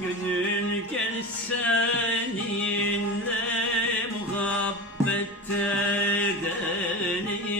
Gönül gel seninle muhabbet edelim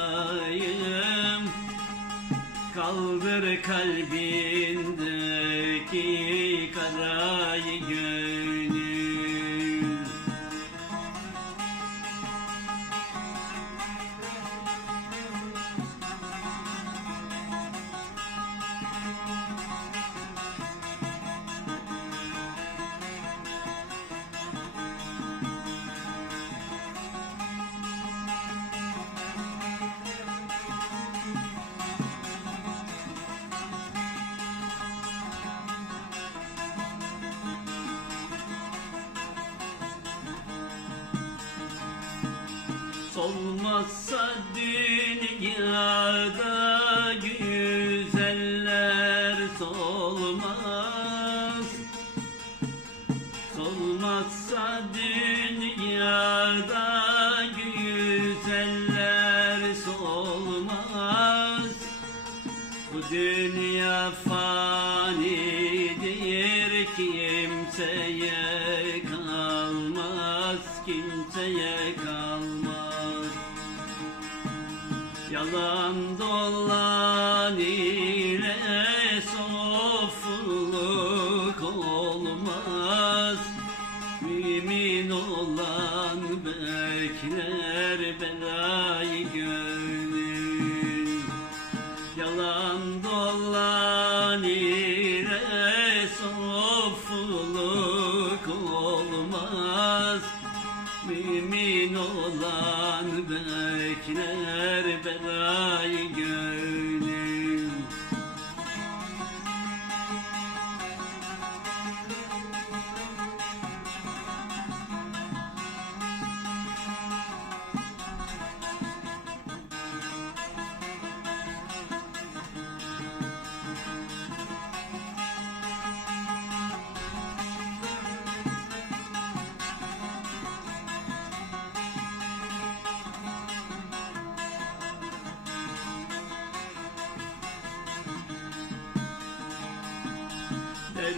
Kaldır kalbindeki karayı Solmazsa dünyada güzeller solmaz. Solmazsa dünyada güzeller solmaz. Bu dünya fanidir kimseye kalmaz kimseye Yalan dolan ile sofuluk olmaz. Mümin olan bekler belayı gönül. Yalan dolan ile sofuluk olmaz. Mümin olan bekler belayı gönül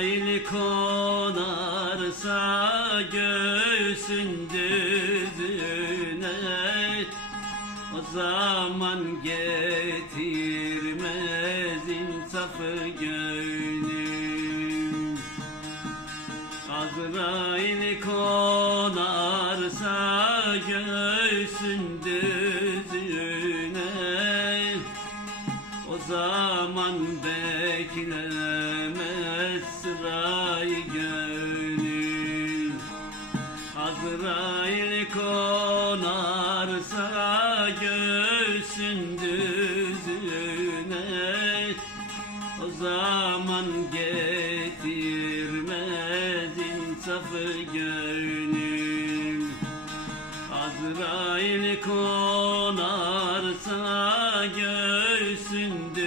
Azrail konarsa göğsün düzüne O zaman getirmez insafı gönül Azrail konarsa göğsün O zaman beklemez sırayı gönül. Azrail konarsa göğsün düzüne. O zaman getirmez insafı gönül Azrail konarsa göğsünde